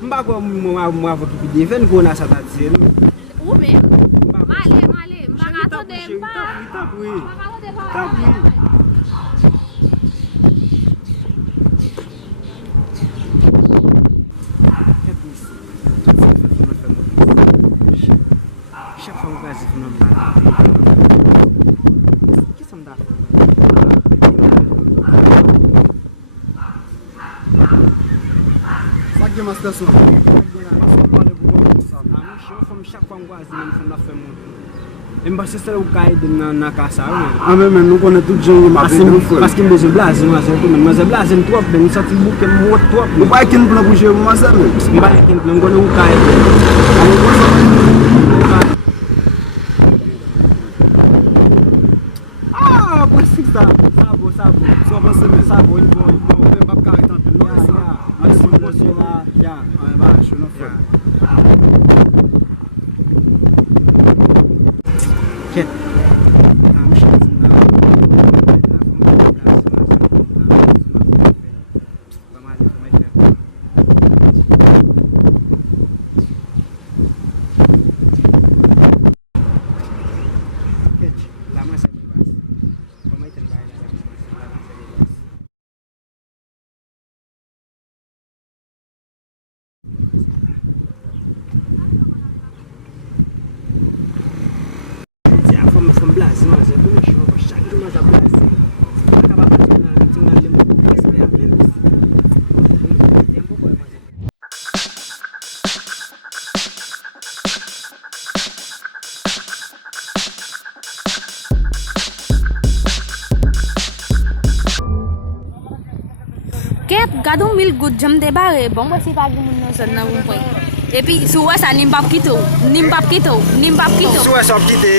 Mbak ko mau avok ki defen ko na sa tatsin. Umi. Mali. Mbakato dempa. Mbakato dempa. Station. Embasista o cai na casa, Ah, mas não quando tu já mas que mesmo blase, mas é blase em tua bem, só te buque muito tua. Não vai aqui no plano de mas é meu. Não vai aqui no plano quando um cai. Ah, passista, sabe, só você pensar muito bom, bem bacana e tal. Mas se você lá, já, abaixo, não foi. Ket. Ket gadung mil good jam de ba bong basi pagi munno sanna umpai. Epi suwa sa nimbap kito. Suwa sob kite.